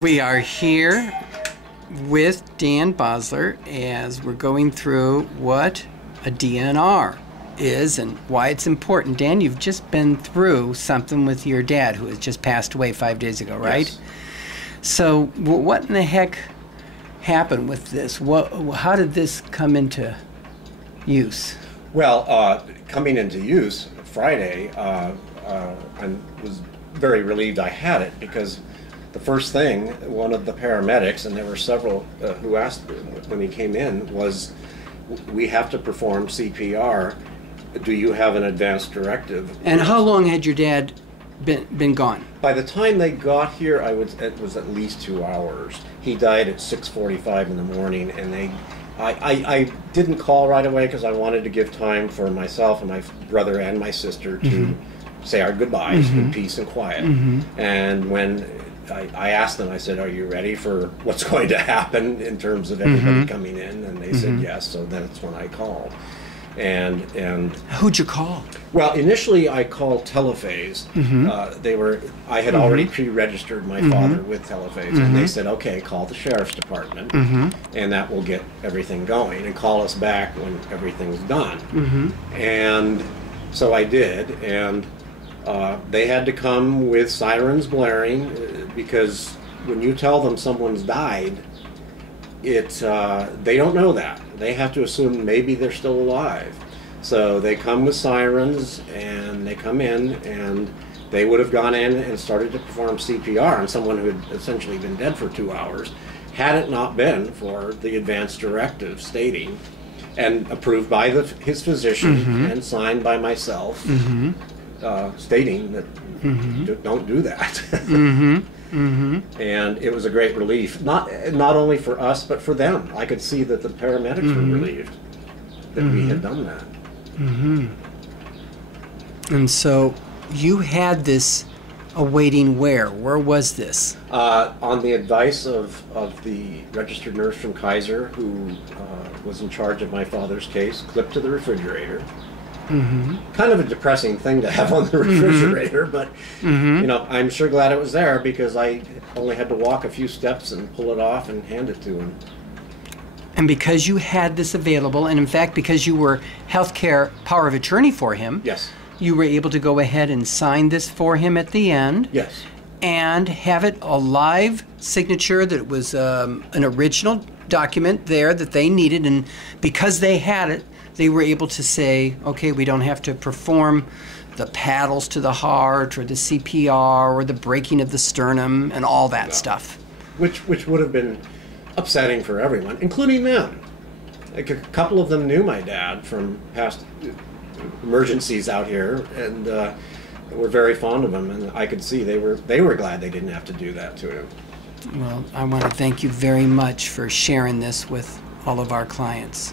We are here with Dan Bosler as we're going through what a DNR is and why it's important. Dan, you've just been through something with your dad who has just passed away 5 days ago, right? Yes. So what in the heck happened with this? How did this come into use? Well, coming into use Friday, I was very relieved I had it because the first thing, one of the paramedics, and there were several who asked when he came in, was, we have to perform CPR. Do you have an advance directive? And how long had your dad been gone? By the time they got here, it was at least 2 hours. He died at 6:45 in the morning, and I didn't call right away because I wanted to give time for myself and my brother and my sister to say our goodbyes in peace and quiet. And when I asked them, I said, are you ready for what's going to happen in terms of everybody coming in? And they said yes, so that's when I called. And who'd you call? Well, initially I called Telephase. I had already pre-registered my father with Telephase, and they said, okay, call the sheriff's department, and that will get everything going, and call us back when everything's done. And so I did, and they had to come with sirens blaring, because when you tell them someone's died, they don't know that. They have to assume maybe they're still alive. So they come with sirens, and they come in, and they would have gone in and started to perform CPR on someone who had essentially been dead for 2 hours, had it not been for the advance directive stating, and approved by his physician and signed by myself, stating that don't do that. And it was a great relief, not only for us but for them. I could see that the paramedics were relieved that we had done that. And so you had this awaiting where? Where was this? On the advice of the registered nurse from Kaiser, who was in charge of my father's case, clipped to the refrigerator. Kind of a depressing thing to have on the refrigerator, but you know, I'm sure glad it was there because I only had to walk a few steps and pull it off and hand it to him. And because you had this available, and in fact because you were healthcare power of attorney for him, yes, you were able to go ahead and sign this for him at the end. Yes. And have it a live signature that it was an original document there that they needed, and because they had it, they were able to say, okay, we don't have to perform the paddles to the heart or the CPR or the breaking of the sternum and all that stuff. Which would have been upsetting for everyone, including them. Like, a couple of them knew my dad from past emergencies out here, and were very fond of him, and I could see they were glad they didn't have to do that to him. Well, I want to thank you very much for sharing this with all of our clients.